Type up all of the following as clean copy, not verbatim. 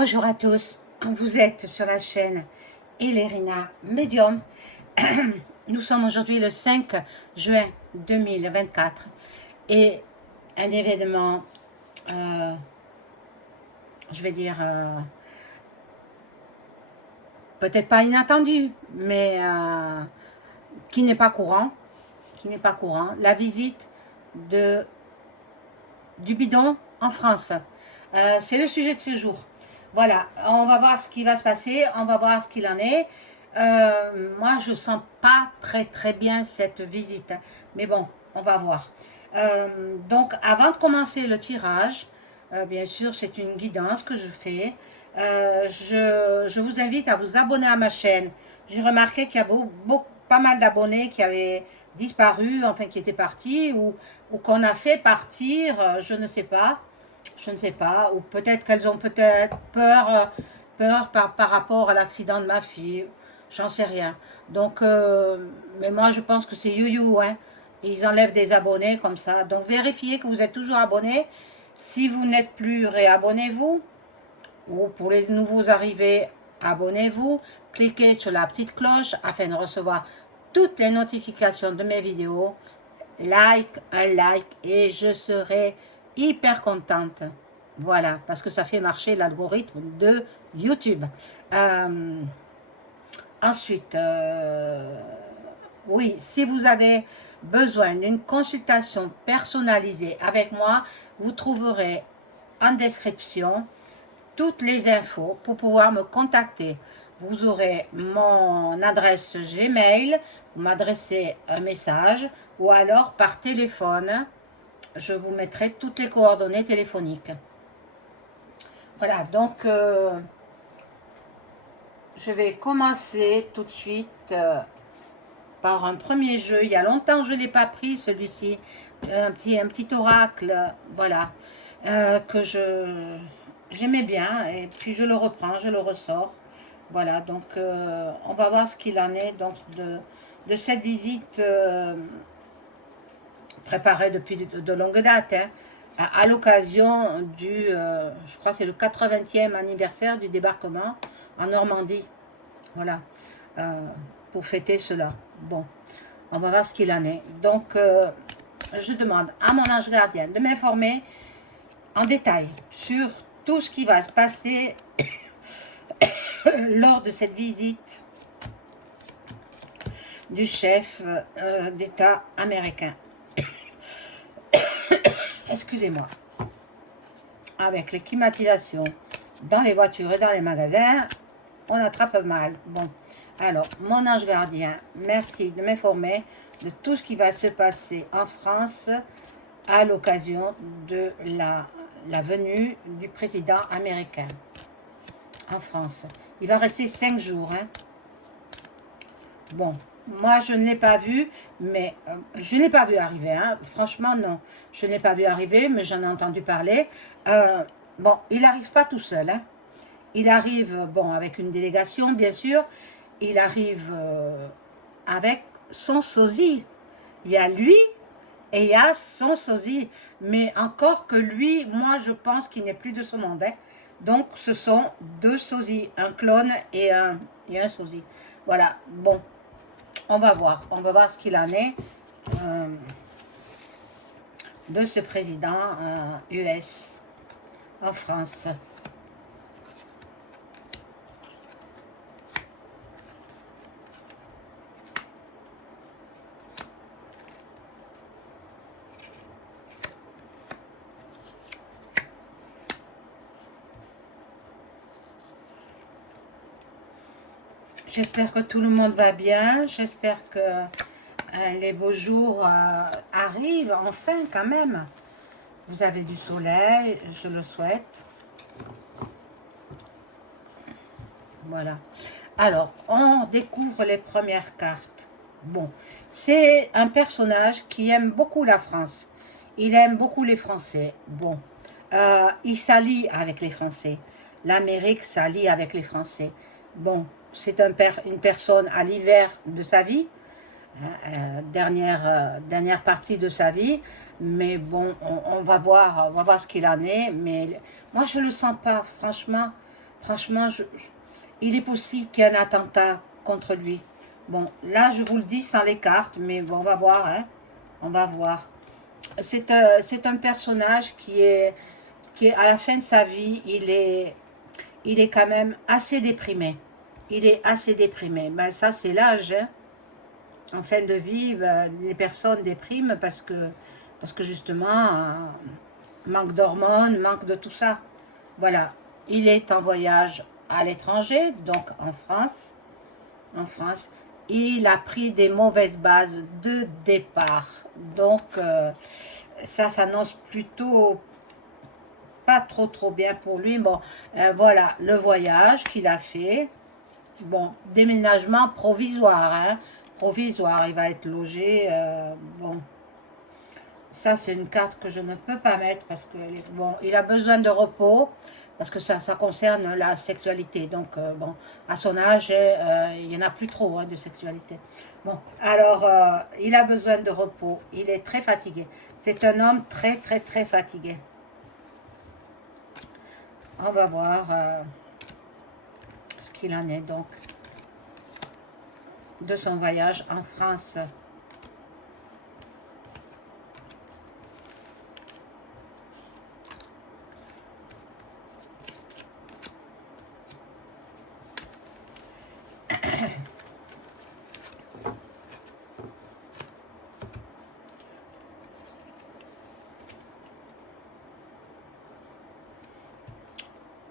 Bonjour à tous, vous êtes sur la chaîne Elérina Medium. Nous sommes aujourd'hui le 5 juin 2024 et un événement, je vais dire, peut-être pas inattendu, mais qui n'est pas courant, la visite du bidon en France. C'est le sujet de ce jour. Voilà, on va voir ce qui va se passer, on va voir ce qu'il en est. Moi, je sens pas très bien cette visite, mais bon, on va voir. Donc, avant de commencer le tirage, bien sûr, c'est une guidance que je fais. Je vous invite à vous abonner à ma chaîne. J'ai remarqué qu'il y a pas mal d'abonnés qui avaient disparu, enfin qui étaient partis, ou qu'on a fait partir, je ne sais pas. Ou peut-être qu'elles ont peut-être peur par rapport à l'accident de ma fille, j'en sais rien. Donc, mais moi je pense que c'est you, hein. Ils enlèvent des abonnés comme ça. Donc vérifiez que vous êtes toujours abonné. Si vous n'êtes plus, réabonnez-vous. Ou pour les nouveaux arrivés, abonnez-vous. Cliquez sur la petite cloche afin de recevoir toutes les notifications de mes vidéos. Un like et je serai hyper contente. Voilà, parce que ça fait marcher l'algorithme de YouTube. Ensuite, oui, si vous avez besoin d'une consultation personnalisée avec moi, vous trouverez en description toutes les infos pour pouvoir me contacter. Vous aurez mon adresse Gmail, vous m'adressez un message ou alors par téléphone, je vous mettrai toutes les coordonnées téléphoniques. Voilà, donc je vais commencer tout de suite par un premier jeu. Il y a longtemps que je ne l'ai pas pris, celui-ci. Un petit oracle, voilà, que j'aimais bien. Et puis je le reprends, je le ressors. Voilà, donc on va voir ce qu'il en est donc, de cette visite préparée depuis de longue date, hein, à l'occasion du, je crois que c'est le 80e anniversaire du débarquement en Normandie. Voilà, pour fêter cela. Bon, on va voir ce qu'il en est. Donc, je demande à mon ange gardien de m'informer en détail sur tout ce qui va se passer lors de cette visite du chef d'État américain. Excusez-moi. Avec les climatisations dans les voitures et dans les magasins, on attrape mal. Bon, alors, mon ange gardien, merci de m'informer de tout ce qui va se passer en France à l'occasion de la venue du président américain en France. Il va rester 5 jours. Hein. Bon, moi je ne l'ai pas vu, mais je ne l'ai pas vu arriver. Hein. Franchement, non. Je ne l'ai pas vu arriver, mais j'en ai entendu parler. Bon, il n'arrive pas tout seul. Hein. Il arrive, bon, avec une délégation, bien sûr. Il arrive avec son sosie. Il y a lui et il y a son sosie. Mais encore que lui, moi, je pense qu'il n'est plus de ce monde. Hein. Donc, ce sont 2 sosies, un clone et un sosie. Voilà, bon, on va voir ce qu'il en est de ce président US en France. J'espère que tout le monde va bien. J'espère que les beaux jours arrivent enfin quand même. Vous avez du soleil, je le souhaite. Voilà. Alors, on découvre les premières cartes. Bon, c'est un personnage qui aime beaucoup la France. Il aime beaucoup les Français. Bon, il s'allie avec les Français. L'Amérique s'allie avec les Français. Bon, c'est une personne à l'hiver de sa vie, hein, dernière partie de sa vie, mais bon, on va voir ce qu'il en est, mais moi je le sens pas, franchement, Franchement, il est possible qu'il y ait un attentat contre lui. Bon, là, je vous le dis sans les cartes, mais bon, on va voir, hein. On va voir. C'est un personnage qui est à la fin de sa vie, il est quand même assez déprimé. Il est assez déprimé. Ben, ça, c'est l'âge, hein. En fin de vie, ben, les personnes dépriment parce que justement, manque d'hormones, manque de tout ça. Voilà. Il est en voyage à l'étranger, donc en France. En France. Il a pris des mauvaises bases de départ. Donc, ça s'annonce plutôt pas trop bien pour lui. Bon, voilà, le voyage qu'il a fait. Bon, déménagement provisoire, hein. Provisoire, il va être logé. Bon, ça c'est une carte que je ne peux pas mettre parce que, bon, il a besoin de repos. Parce que ça concerne la sexualité. Donc, bon, à son âge, il n'y en a plus trop, hein, de sexualité. Bon, alors, il a besoin de repos. Il est très fatigué. C'est un homme très fatigué. On va voir ce qu'il en est, donc, de son voyage en France.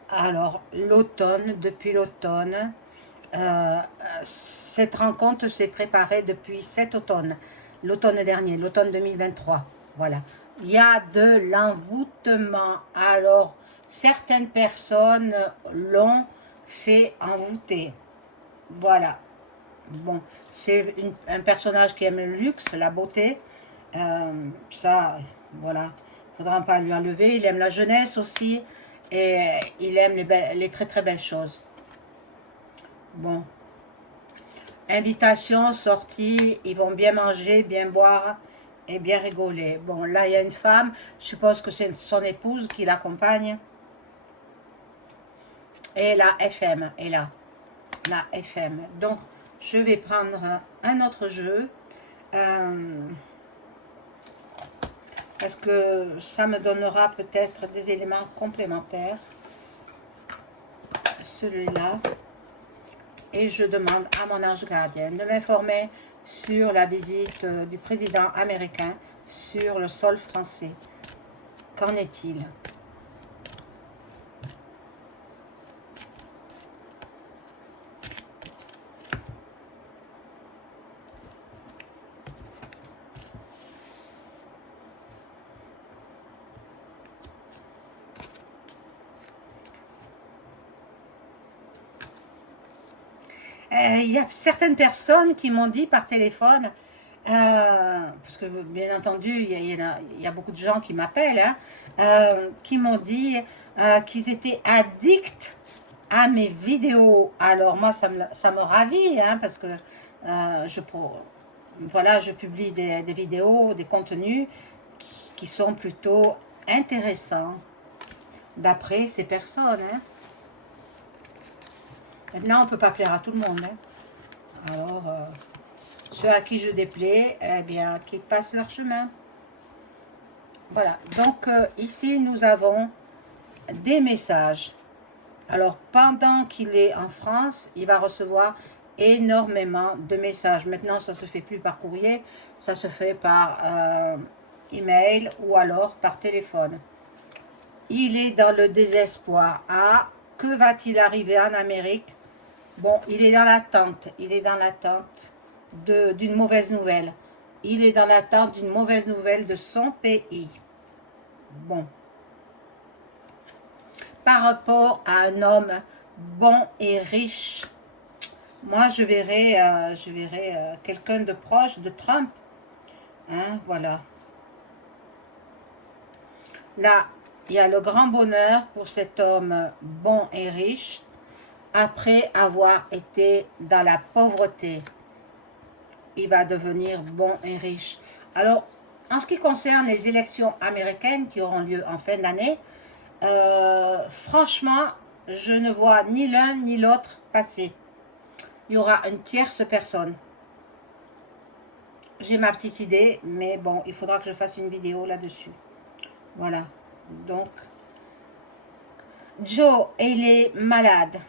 Alors, l'automne, depuis l'automne, cette rencontre s'est préparée depuis cet automne, l'automne dernier, l'automne 2023. Voilà. Il y a de l'envoûtement. Alors, certaines personnes l'ont fait envoûter. Voilà. Bon, c'est un personnage qui aime le luxe, la beauté. Ça, voilà. Il ne faudra pas lui enlever. Il aime la jeunesse aussi. Et il aime les très belles choses. Bon. Invitation, sortie, ils vont bien manger, bien boire et bien rigoler. Bon, là, il y a une femme. Je suppose que c'est son épouse qui l'accompagne. Et la FM est là. La FM. Donc, je vais prendre un autre jeu. Parce que ça me donnera peut-être des éléments complémentaires. Celui-là. Et je demande à mon ange gardien de m'informer sur la visite du président américain sur le sol français. Qu'en est-il? Il y a certaines personnes qui m'ont dit par téléphone, parce que bien entendu, il y a beaucoup de gens qui m'appellent, hein, qui m'ont dit qu'ils étaient addicts à mes vidéos. Alors moi, ça me ravit, hein, parce que voilà, je publie des vidéos, des contenus qui sont plutôt intéressants, d'après ces personnes, hein. Maintenant, on ne peut pas plaire à tout le monde, hein. Alors, ceux à qui je déplais, eh bien, qu'ils passent leur chemin. Voilà. Donc, ici, nous avons des messages. Alors, pendant qu'il est en France, il va recevoir énormément de messages. Maintenant, ça ne se fait plus par courrier, ça se fait par email ou alors par téléphone. Il est dans le désespoir. Ah, que va-t-il arriver en Amérique? Bon, il est dans l'attente. Il est dans l'attente d'une mauvaise nouvelle. Il est dans l'attente d'une mauvaise nouvelle de son pays. Bon. Par rapport à un homme bon et riche, moi je verrais quelqu'un de proche de Trump. Hein, voilà. Là, il y a le grand bonheur pour cet homme bon et riche après avoir été dans la pauvreté. Il va devenir bon et riche. Alors, en ce qui concerne les élections américaines qui auront lieu en fin d'année, franchement, je ne vois ni l'un ni l'autre passer. Il y aura une tierce personne. J'ai ma petite idée, mais bon, il faudra que je fasse une vidéo là-dessus. Voilà. Donc, Joe, il est malade.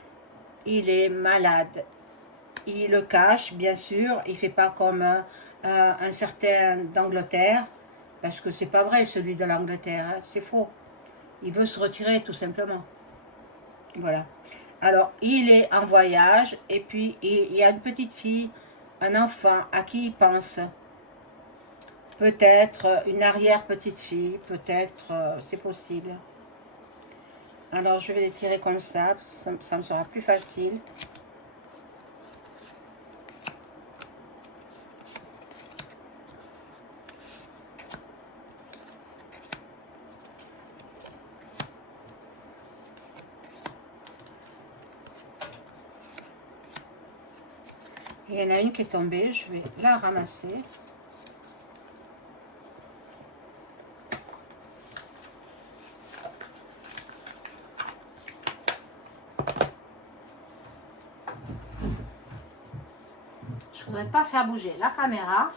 Il est malade. Il le cache, bien sûr. Il ne fait pas comme un certain d'Angleterre. Parce que c'est pas vrai, celui de l'Angleterre. Hein, c'est faux. Il veut se retirer, tout simplement. Voilà. Alors, il est en voyage. Et puis, il y a une petite fille, un enfant à qui il pense. Peut-être une arrière-petite-fille. Peut-être, c'est possible. Alors, je vais les tirer comme ça me sera plus facile. Il y en a une qui est tombée, je vais la ramasser. Je voudrais pas faire bouger la caméra.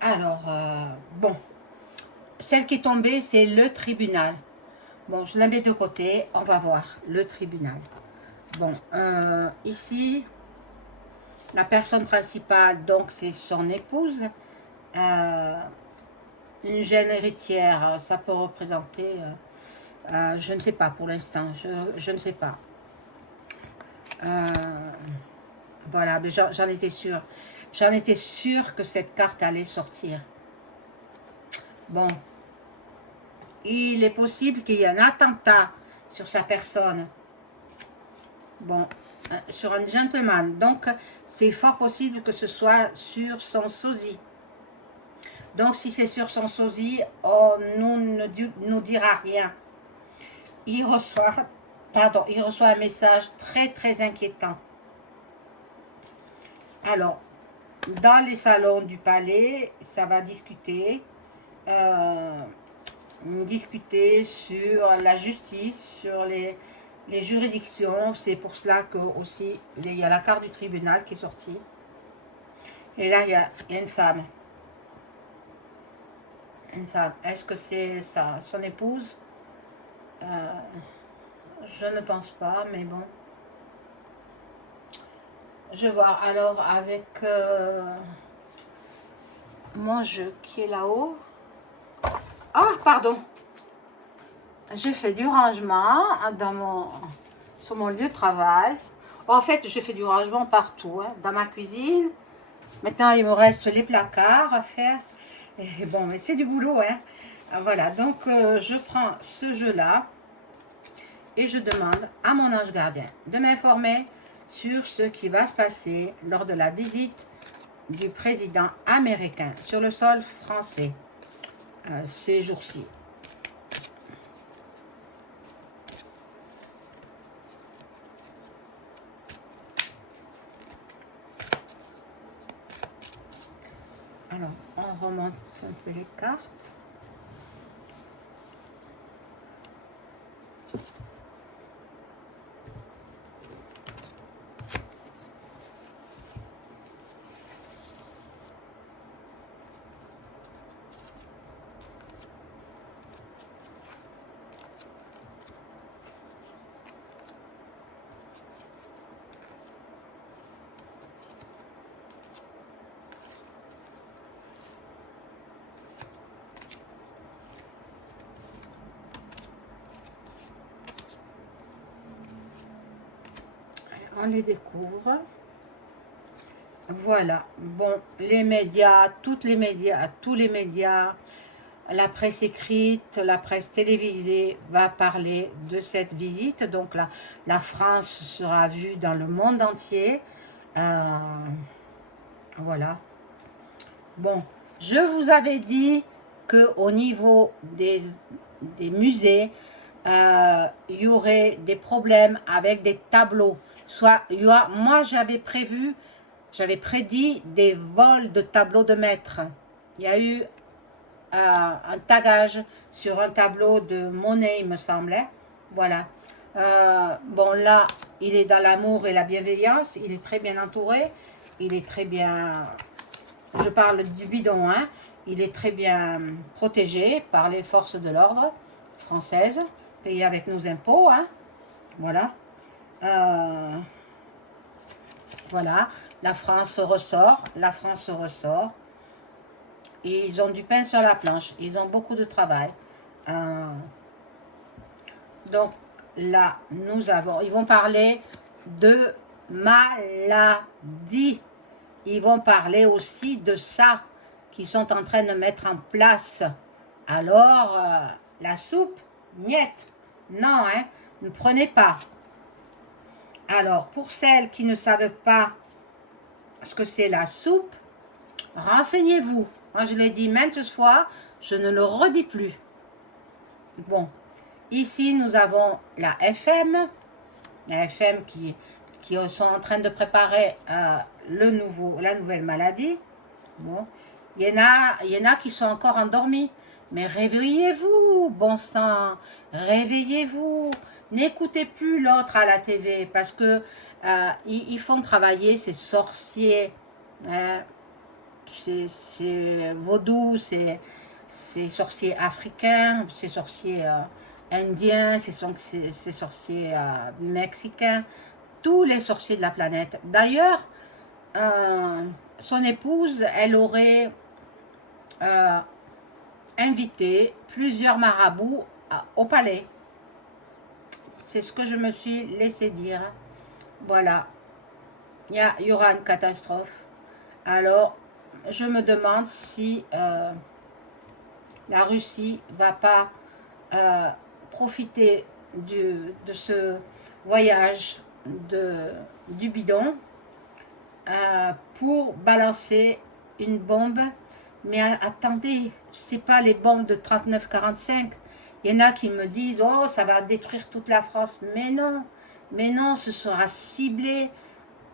Alors, bon, celle qui est tombée, c'est le tribunal. Bon, je la mets de côté, on va voir le tribunal. Bon, ici, la personne principale, donc, c'est son épouse. Une jeune héritière, ça peut représenter, je ne sais pas pour l'instant, je ne sais pas. Voilà, mais j'en étais sûre. J'en étais sûre que cette carte allait sortir. Bon. Il est possible qu'il y ait un attentat sur sa personne. Bon, sur un gentleman. Donc, c'est fort possible que ce soit sur son sosie. Donc, si c'est sur son sosie, on ne nous dira rien. Il reçoit un message très, très inquiétant. Alors, dans les salons du palais, ça va discuter. Discuter sur la justice, sur les juridictions. C'est pour cela que aussi il y a la carte du tribunal qui est sortie. Et là, il y a une femme. Une femme. Est-ce que c'est son épouse? Je ne pense pas, mais bon. Je vais voir. Alors, avec mon jeu qui est là-haut. Ah, pardon. J'ai fait du rangement sur mon lieu de travail. En fait, j'ai fait du rangement partout, hein, dans ma cuisine. Maintenant, il me reste les placards à faire. Et bon, mais c'est du boulot, hein. Voilà, donc je prends ce jeu-là et je demande à mon ange gardien de m'informer sur ce qui va se passer lors de la visite du président américain sur le sol français ces jours-ci. Alors, on remonte un peu les cartes. On les découvre. Voilà. Bon, les médias, tous les médias, la presse écrite, la presse télévisée va parler de cette visite. Donc la France sera vue dans le monde entier. Voilà. Bon, je vous avais dit qu'au niveau des musées, il y aurait des problèmes avec des tableaux. Moi, j'avais prédit des vols de tableaux de maître. Il y a eu un tagage sur un tableau de Monet, il me semblait. Voilà. Bon, là, il est dans l'amour et la bienveillance. Il est très bien entouré. Il est très bien... Je parle du bidon, hein. Il est très bien protégé par les forces de l'ordre françaises, payées avec nos impôts, hein. Voilà. Voilà. La France ressort. La France ressort. Et ils ont du pain sur la planche. Ils ont beaucoup de travail. Donc, là, nous avons... Ils vont parler de maladie. Ils vont parler aussi de ça qu'ils sont en train de mettre en place. Alors, la soupe, niet. Non, hein, ne prenez pas. Alors, pour celles qui ne savent pas ce que c'est la soupe, renseignez-vous. Moi, je l'ai dit maintes fois, je ne le redis plus. Bon, ici, nous avons la FM qui sont en train de préparer la nouvelle maladie. Bon. Il y en a qui sont encore endormis. Mais réveillez-vous, bon sang, réveillez-vous. N'écoutez plus l'autre à la TV parce que ils font travailler ces sorciers. C'est vaudou, c'est sorciers africains, c'est sorciers indiens, c'est sorciers mexicains, tous les sorciers de la planète. D'ailleurs, son épouse, elle aurait invité plusieurs marabouts au palais. C'est ce que je me suis laissé dire. Voilà. Il y aura une catastrophe. Alors, je me demande si la Russie va pas profiter de ce voyage du bidon pour balancer une bombe. Mais attendez, c'est pas les bombes de 39-45. Il y en a qui me disent, oh, ça va détruire toute la France. Mais non, ce sera ciblé.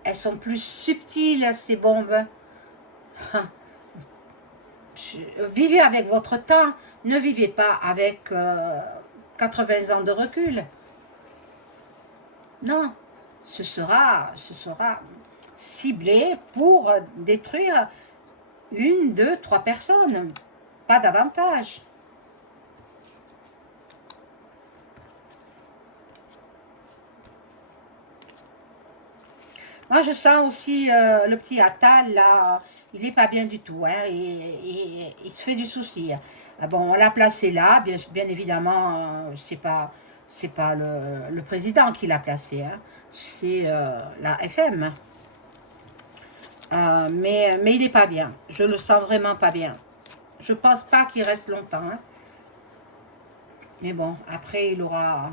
Elles sont plus subtiles, ces bombes. Vivez avec votre temps. Ne vivez pas avec 80 ans de recul. Non, ce sera ciblé pour détruire 1, 2, 3 personnes, pas davantage. Moi, je sens aussi le petit Attal, là, il n'est pas bien du tout, hein, il se fait du souci. Bon, on l'a placé là, bien évidemment, c'est pas le président qui l'a placé, hein, c'est la FM. Mais il n'est pas bien. Je le sens vraiment pas bien. Je pense pas qu'il reste longtemps. Hein. Mais bon, après, il aura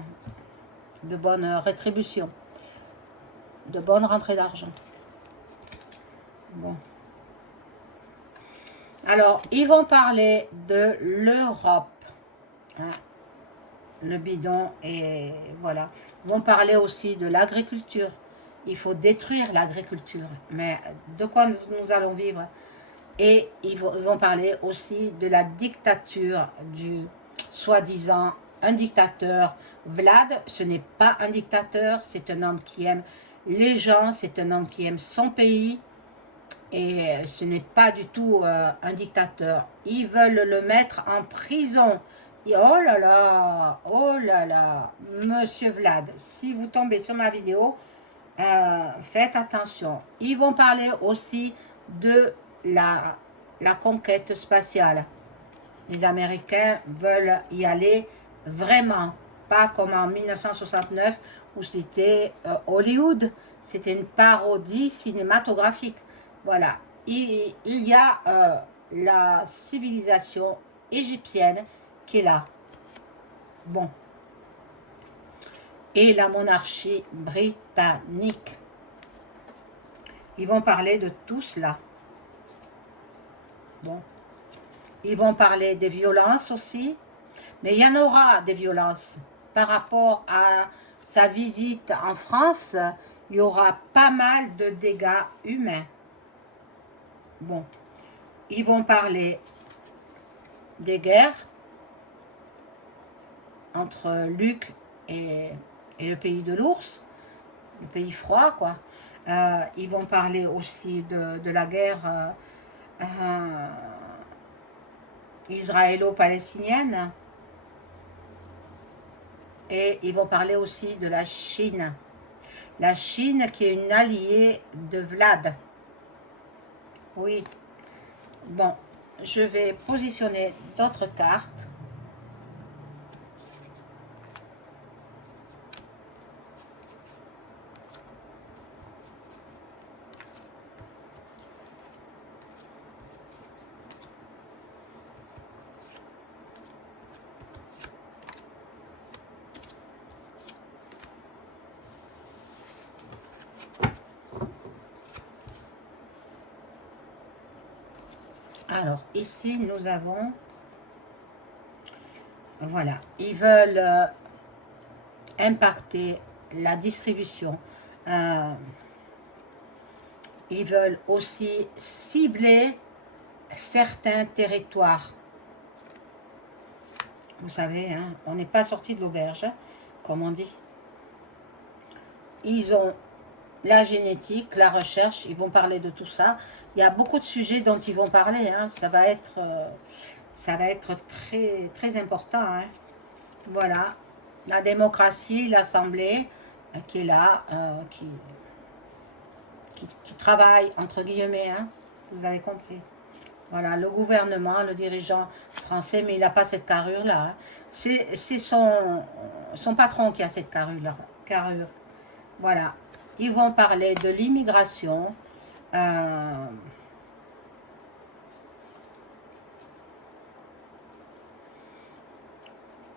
de bonnes rétributions. De bonnes rentrées d'argent. Bon. Alors, ils vont parler de l'Europe. Hein. Le bidon et voilà. Ils vont parler aussi de l'agriculture. Il faut détruire l'agriculture. Mais de quoi nous allons vivre? Et ils vont parler aussi de la dictature du soi-disant un dictateur. Vlad, ce n'est pas un dictateur, c'est un homme qui aime les gens, c'est un homme qui aime son pays. Et ce n'est pas du tout un dictateur. Ils veulent le mettre en prison. Et oh là là, Monsieur Vlad, si vous tombez sur ma vidéo, faites attention. Ils vont parler aussi de la conquête spatiale. Les Américains veulent y aller vraiment, pas comme en 1969 où c'était Hollywood, c'était une parodie cinématographique. Voilà, il y a la civilisation égyptienne qui est là. Bon. Et la monarchie britannique. Ils vont parler de tout cela. Bon. Ils vont parler des violences aussi. Mais il y en aura des violences. Par rapport à sa visite en France, il y aura pas mal de dégâts humains. Bon. Ils vont parler des guerres entre Luc et le pays de l'ours, le pays froid, quoi. Ils vont parler aussi de la guerre israélo-palestinienne. Et ils vont parler aussi de la Chine. La Chine qui est une alliée de Vlad. Oui. Bon, je vais positionner d'autres cartes. Alors, ici, nous avons... Voilà, ils veulent impacter la distribution. Ils veulent aussi cibler certains territoires. Vous savez, hein, on n'est pas sorti de l'auberge, hein, comme on dit. Ils ont la génétique, la recherche, ils vont parler de tout ça. Il y a beaucoup de sujets dont ils vont parler. Hein. Ça va être très, très important. Hein. Voilà. La démocratie, l'Assemblée qui est là, qui travaille, entre guillemets. Hein. Vous avez compris. Voilà, le gouvernement, le dirigeant français, mais il n'a pas cette carrure-là. Hein. C'est son patron qui a cette carrure. Voilà. Ils vont parler de l'immigration.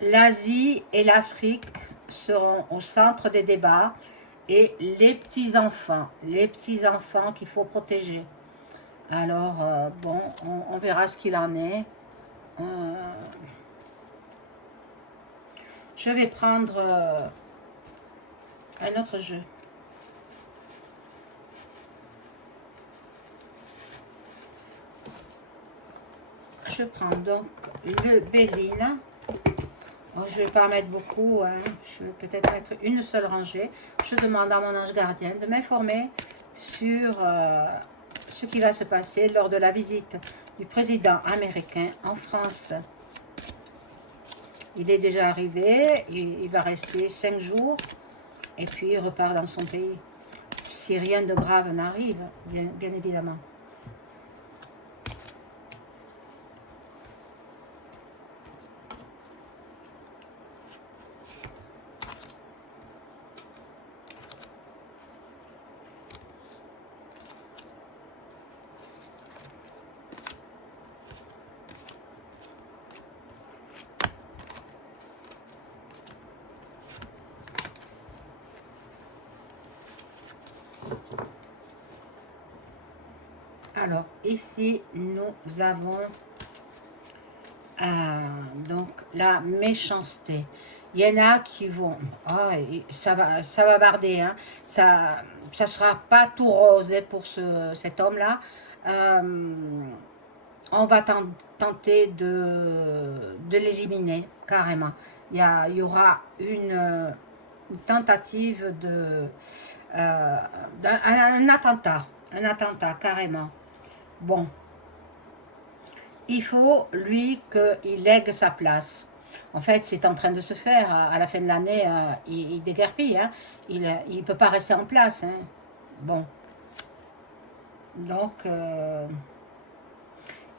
L'Asie et l'Afrique seront au centre des débats. Et les petits-enfants qu'il faut protéger. Alors, bon, on verra ce qu'il en est. Je vais prendre un autre jeu. Je prends donc le Béline. Oh, je ne vais pas en mettre beaucoup, hein. Je vais peut-être mettre une seule rangée. Je demande à mon ange gardien de m'informer sur ce qui va se passer lors de la visite du président américain en France. Il est déjà arrivé, il va rester 5 jours et puis il repart dans son pays. Si rien de grave n'arrive, bien évidemment. Alors, ici, nous avons donc la méchanceté. Il y en a qui vont... Oh, ça va barder. Hein. Ça sera pas tout rose pour cet homme-là. On va tenter de l'éliminer, carrément. Il y aura une tentative un attentat, carrément. Bon, il faut, lui, qu'il lègue sa place. En fait, c'est en train de se faire. À la fin de l'année, il déguerpille. Hein. Il ne peut pas rester en place. Hein. Bon. Donc,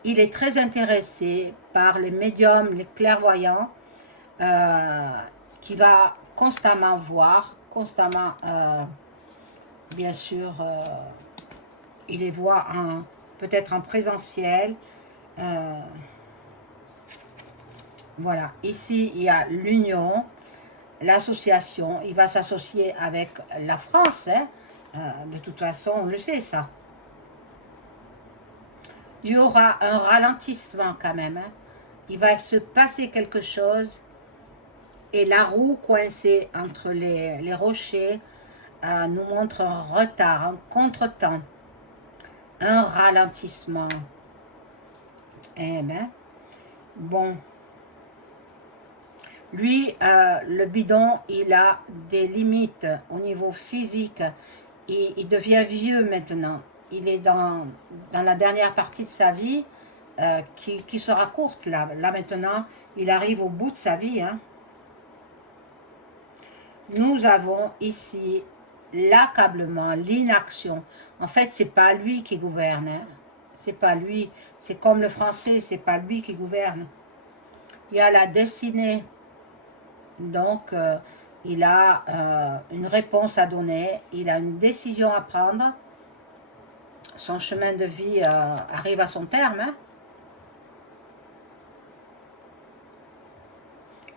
il est très intéressé par les médiums, les clairvoyants, qui va constamment voir, constamment, bien sûr, il les voit peut-être en présentiel. Voilà, ici il y a l'union, l'association, il va s'associer avec la France, hein. De toute façon on le sait ça. Il y aura un ralentissement quand même, hein. Il va se passer quelque chose et la roue coincée entre les rochers nous montre un retard, un contretemps, un ralentissement. Eh bien, Bon, lui, le bidon, il a des limites au niveau physique. Il devient vieux maintenant. Il est dans la dernière partie de sa vie qui sera courte là. Là maintenant, il arrive au bout de sa vie. Hein. Nous avons ici l'accablement, l'inaction. En fait, c'est pas lui qui gouverne. Hein. C'est pas lui. C'est comme le français, c'est pas lui qui gouverne. Il y a la destinée. Donc, il a une réponse à donner. Il a une décision à prendre. Son chemin de vie arrive à son terme. Hein.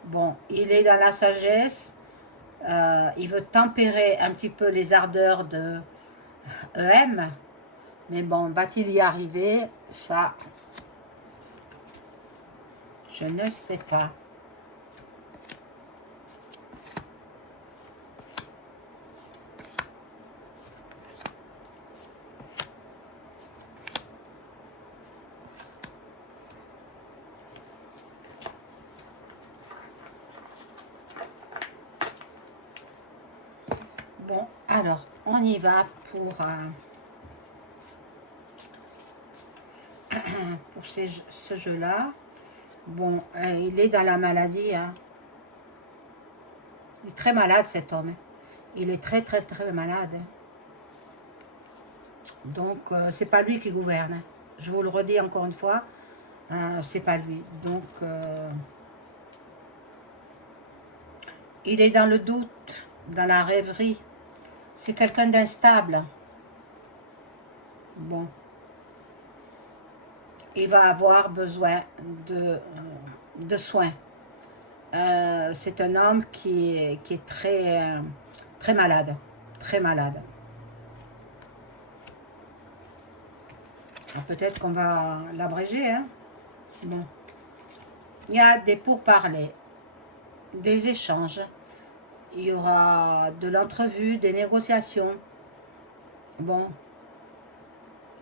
Bon, il est dans la sagesse. Il veut tempérer un petit peu les ardeurs de EM. Mais bon, va-t-il y arriver? Ça, je ne sais pas. Bon, alors, on y va pour ce jeu-là. Bon, il est dans la maladie. Hein. Il est très malade, cet homme. Hein. Il est très, très, très malade. Hein. Donc, c'est pas lui qui gouverne. Hein. Je vous le redis encore une fois. C'est pas lui. Donc, il est dans le doute, dans la rêverie. C'est quelqu'un d'instable. Bon. Il va avoir besoin de soins. C'est un homme qui est très, très malade. Très malade. Peut-être qu'on va l'abréger. Hein? Bon. Il y a des pourparlers, des échanges. Il y aura de l'entrevue, des négociations. Bon.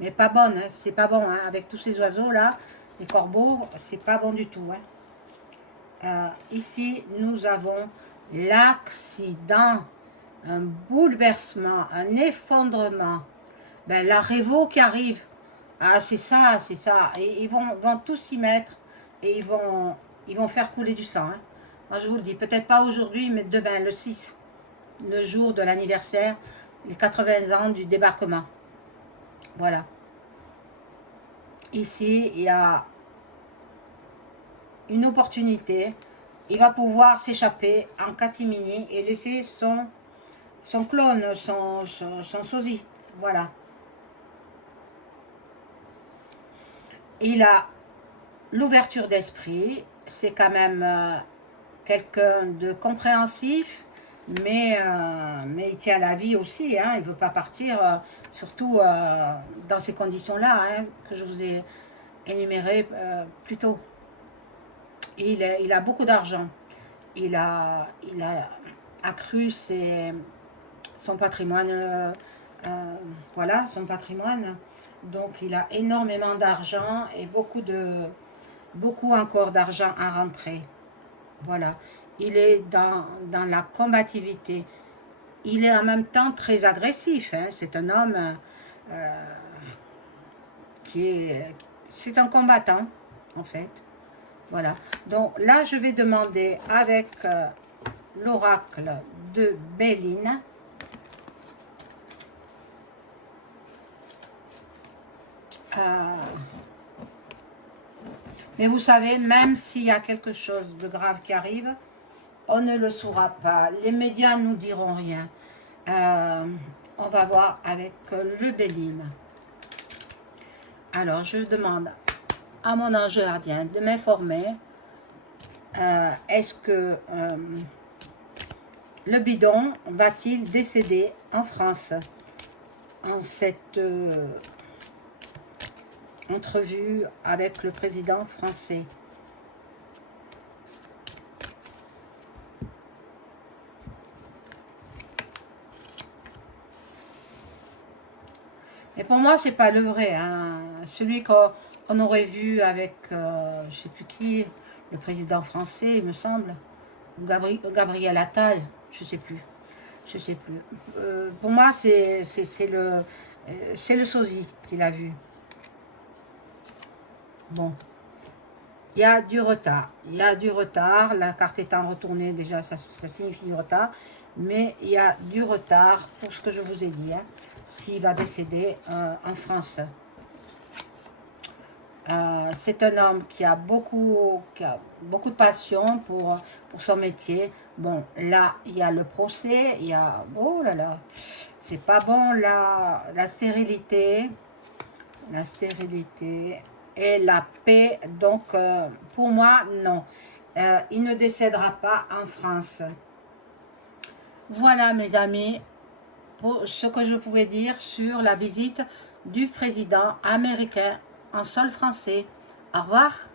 Mais pas bonne, hein? C'est pas bon. Hein? Avec tous ces oiseaux-là, les corbeaux, c'est pas bon du tout. Hein? Ici, nous avons l'accident, un bouleversement, un effondrement. Ben, la révo qui arrive. Ah, c'est ça, c'est ça. Et ils vont tous s'y mettre et ils vont faire couler du sang. Hein. Moi, je vous le dis, peut-être pas aujourd'hui, mais demain, le 6, le jour de l'anniversaire, les 80 ans du débarquement. Voilà. Ici, il y a une opportunité. Il va pouvoir s'échapper en catimini et laisser son clone, son sosie. Voilà. Il a l'ouverture d'esprit. C'est quand même quelqu'un de compréhensif, mais il tient la vie aussi. Hein, il ne veut pas partir, surtout dans ces conditions-là hein, que je vous ai énumérées plus tôt. Il a beaucoup d'argent. Il a accru son patrimoine, voilà, son patrimoine. Donc, il a énormément d'argent et beaucoup encore d'argent à rentrer. Voilà. Il est dans la combativité. Il est en même temps très agressif. Hein. C'est un homme c'est un combattant, en fait. Voilà. Donc là, je vais demander avec l'oracle de Béline. Mais vous savez, même s'il y a quelque chose de grave qui arrive, on ne le saura pas. Les médias ne nous diront rien. On va voir avec le Béline. Alors, je demande à mon ange gardien de m'informer. Est-ce que le bidon va-t-il décéder en France en cette entrevue avec le président français? Mais pour moi, c'est pas le vrai. Hein. Celui qu'on aurait vu avec je sais plus qui, le président français, il me semble, Gabriel Attal, je sais plus. Je sais plus. Pour moi, c'est le sosie qu'il a vu. Bon, il y a du retard. Il y a du retard. La carte étant retournée, déjà, ça signifie du retard. Mais il y a du retard pour ce que je vous ai dit. Hein, s'il va décéder en France. C'est un homme qui a beaucoup de passion pour son métier. Bon, là, il y a le procès, il y a... Oh là là, c'est pas bon, la stérilité et la paix. Donc, pour moi, non. Il ne décédera pas en France. Voilà, mes amis, pour ce que je pouvais dire sur la visite du président américain en sol français. Au revoir.